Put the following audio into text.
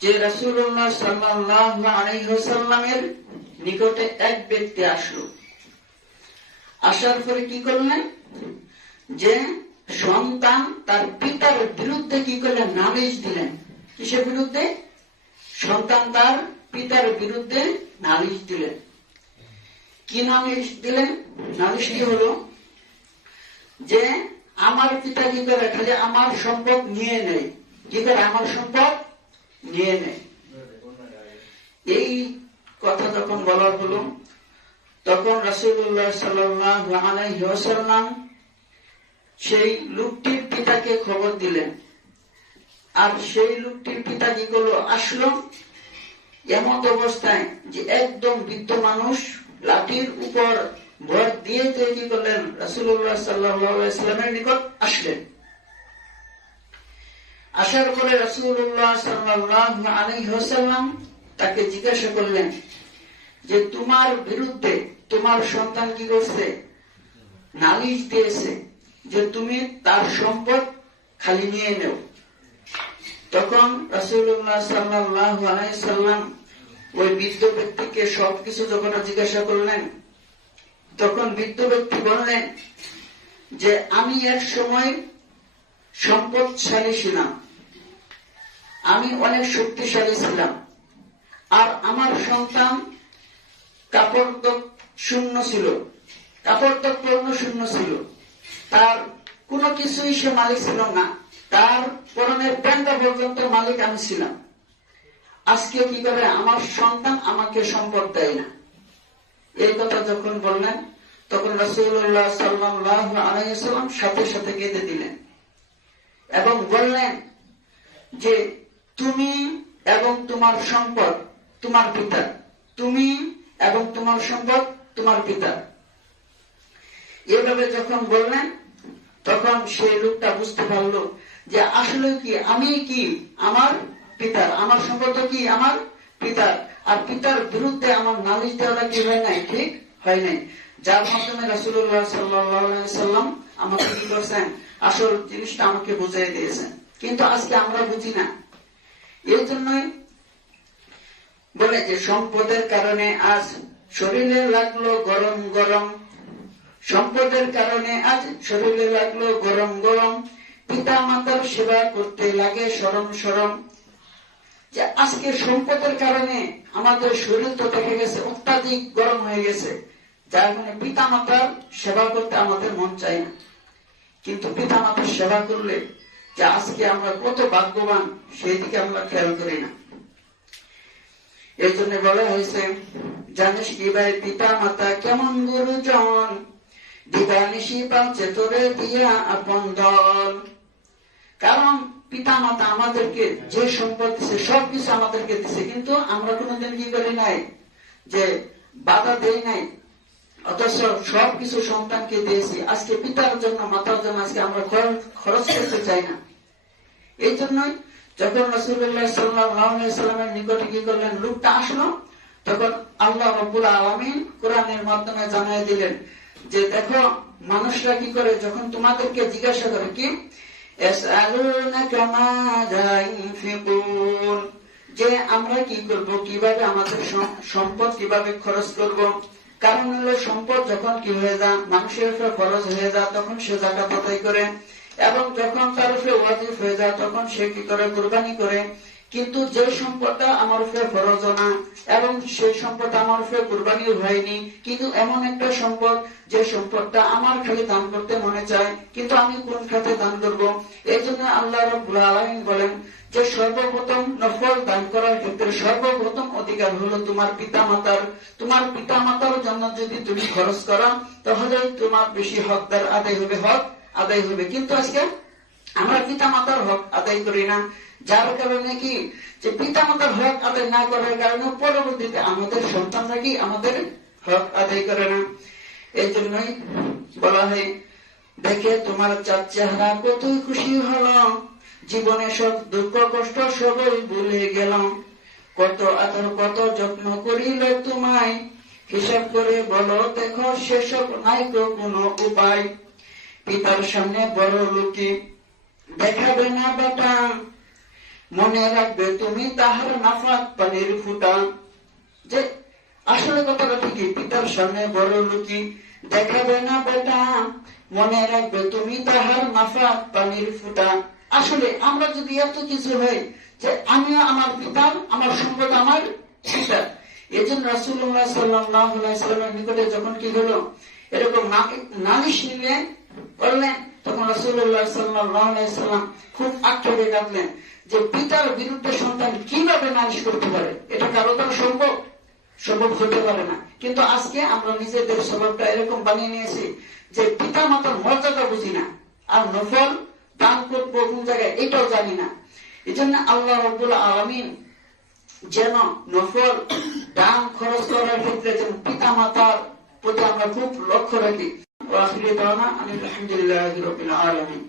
যে রাসূলুল্লাহ সাল্লাল্লাহু আলাইহি ওয়াসাল্লামের নিকটে এক ব্যক্তি আসলো। আসার পরে কি করলেন, যে সন্তান তার পিতার বিরুদ্ধে কি করলেন, নালিশ দিলেন। কিসের বিরুদ্ধে? সন্তান তার পিতার বিরুদ্ধে নালিশ দিলেন। কি নালিশ দিলেন? নালিশটি হলো যে আমার পিতা কি করে, খালি আমার সম্পদ নিয়ে নেয়। কি করে? আমার সম্পদ নিয়ে নেয়। এই কথা যখন বলা হলো, তখন রাসূলুল্লাহ সাল্লাল্লাহু আলাইহি ওয়াসাল্লাম সেই লোকটির পিতাকে খবর দিলেন। আর সেই লোকটির পিতা কি করলো, আসলো এমন অবস্থায় যে একদম বৃদ্ধ মানুষ, লাঠির উপর ভর দিয়ে কি করলেন, রাসূলুল্লাহ সাল্লাল্লাহু আলাইহি ওয়াসাল্লামের নিকট আসলেন। আসার পরে রাসূলুল্লাহ সাল্লাল্লাহু আলাইহি ওয়াসাল্লাম তাকে জিজ্ঞাসা করলেন যে তোমার বিরুদ্ধে তোমার সন্তান কি করছে, নালিশ দিয়েছে যে তুমি তার সম্পদ খালি নিয়ে নেও। তখন রাসূলুল্লাহ সাল্লাল্লাহু আলাইহি ওয়াসাল্লাম ওই বৃদ্ধ ব্যক্তিকে সবকিছু যখন জিজ্ঞাসা করলেন, তখন বৃদ্ধ ব্যক্তি বললেন যে আমি এক সময় সম্পদশালী ছিলাম, আমি অনেক শক্তিশালী ছিলাম, আর আমার সন্তান কাপড় শূন্য ছিল, কাপড় পণ্য শূন্য ছিল, তার কোনো কিছুই সে মালিক ছিল না, তার পরনের প্যান্টা পর্যন্ত মালিক আমি ছিলাম। আজকে কি করে আমার সন্তান আমাকে সম্পদ দেয় না। এই কথা যখন বললেন, তখন রাসূলুল্লাহ সাল্লাল্লাহু আলাইহি ওয়াসাল্লাম সাথে সাথে কেঁদে দিলেন এবং বললেন যে তুমি এবং তোমার সম্পদ তোমার পিতা, তুমি এবং তোমার সম্পদ তোমার পিতা। এভাবে যখন বললেন, তখন সেই লোকটা বুঝতে পারলো যে আসলে কি আমি কি আমার পিতার, আমার সম্পদ কি আমার পিতার, আর পিতার বিরুদ্ধে আমার নালিশ দেওয়াটা কি হয় নাই, ঠিক হয় নাই। যার মাধ্যমে রাসূলুল্লাহ সাল্লাল্লাহু আলাইহি ওয়াসাল্লাম আমাকে কি করছেন, আসল জিনিসটা আমাকে বুঝিয়ে দিয়েছেন। কিন্তু আজকে আমরা বুঝি না। এই জন্যই বলে যে সম্পদের কারণে আজ শরীরে লাগলো গরম গরম, সম্পদের কারণে আজ শরীরে লাগলো গরম গরম, পিতা মাতার সেবা করতে লাগে শরম শরম। যে আজকে সম্পদের কারণে আমাদের শরীর তো দেখে গেছে অত্যাধিক গরম হয়ে গেছে, যার কারণে পিতা মাতার সেবা করতে আমাদের মন চায় না। কিন্তু পিতা মাতার সেবা করলে যে আজকে আমরা কত ভাগ্যবান, সেই দিকে আমরা খেয়াল করি না। এই জন্য বলা হয়েছে, জানিস কি ভাই পিতা মাতা কেমন গুরুজন, দিবানিশি পাচ্ছে তোরে দিয়া আপন দল। কারণ পিতা মাতা আমাদেরকে যে সম্পদ দিচ্ছে সবকিছু আমাদেরকে দিচ্ছে, কিন্তু আমরা কোনোদিন কি করি নাই, যে বাধা দেই নাই, অথচ সবকিছু সন্তানকে দিয়েছি। আজকে পিতার জন্য মাতার জন্য আজকে আমরা খরচ করতে চাই না। এই জন্যই যখন রাসূলুল্লাহ সাল্লাল্লাহু আলাইহি ওয়াসাল্লামের নিকটে কি করলেন, লোকটা আসলো, তখন আল্লাহ রাব্বুল আলামিন কোরআনের মাধ্যমে জানিয়ে দিলেন যে দেখো মানুষরা কি করে, যখন তোমাদেরকে জিজ্ঞাসা করে কি ইয়াসআলুনাকা মাযা ইউনফিকুন, যে আমরা কি করব, কিভাবে আমাদের সম্পদ কিভাবে খরচ করব। কারণ হলো সম্পদ যখন কি হয়ে যায়, মানুষের উপর খরচ হয়ে যায়, তখন সে যাকাত আদায় করে, এবং যখন তার উপরে ওয়াজিব হয়ে যায় তখন সে কি করে, কুরবানি করে। কিন্তু যে সম্পদটা আমার উপরে ফরজ না এবং সেই সম্পদ আমার উপরে কুরবানিও হয়নি, কিন্তু এমন একটা সম্পদ যে সম্পদটা আমার খালি দান করতে মনে চায়, কিন্তু আমি কোন খাতে দান করব। এই জন্য আল্লাহ রাব্বুল আলামিন বলেন যে সর্বপ্রথম নফল দান করার ক্ষেত্রে সর্বপ্রথম অধিকার হলো তোমার পিতা মাতার। তোমার পিতা মাতার জন্য যদি তুমি খরচ করো তাহলে তোমার বেশি হকদার আদায় হবে, হক আদায় হবে। কিন্তু আজকে আমরা পিতা মাতার হক আদায় করি না, যার কারণে কি যে পিতা মাতার হক আদায় না করার কারণে পরবর্তীতে আমাদের সন্তানরা কি আমাদের হক আদায় করে না। এই জন্যই বলা হয়, দেখে তোমার চাঁদ চেহারা কতই খুশি হলো, জীবনে সব দুঃখ কষ্ট সবই ভুলে গেলাম, কত আদর কত যত্ন করিল তোমায়, হিসাব করে বলো দেখো সেসব নাই তো কোনো উপায়। পিতার সামনে বড় লোকে দেখাবে না বেটা, মনে রাখবে তুমি তাহার নাফাত পানির ফুটা। যে আসলে কথাটা ঠিকই, পিতার সামনে বড় লুকি দেখাবে না বেটা, মনে রাখবে তুমি তাহার নাফাত পানির ফুটা। আসলে আমরা যদি এত কিছু হয় যে আমিও আমার পিতার, আমার সম্পদ আমার পিতার, এই জন্য রাসূলুল্লাহ সাল্লাল্লাহু আলাইহি সাল্লামের নিকটে যখন কি হলো এরকম নালিশ নিলেন করলেন, তখন রাসূলুল্লাহ সাল্লাল্লাহু আলাইহি সাল্লাম খুব আক্ষেপে কাঁদলেন যে পিতার বিরুদ্ধে সন্তান কিভাবে নালিশ করতে পারে, এটা কারো দ্বারা সম্ভব হতে পারে না। কিন্তু আজকে আমরা নিজেদের স্বভাবটা এরকম বানিয়ে নিয়েছি যে পিতা মাতার মর্যাদা বুঝি না, আর নফল দান করবো কোন জায়গায় এটাও জানি না। এই জন্য আল্লাহ রাব্বুল আলামিন যেন নফল দান খরচ করার ক্ষেত্রে যেন পিতা মাতার প্রতি আমরা খুব লক্ষ্য রাখি। ওয়া আখিরু দাওয়ানা আলহামদুলিল্লাহি রাব্বিল আলামিন।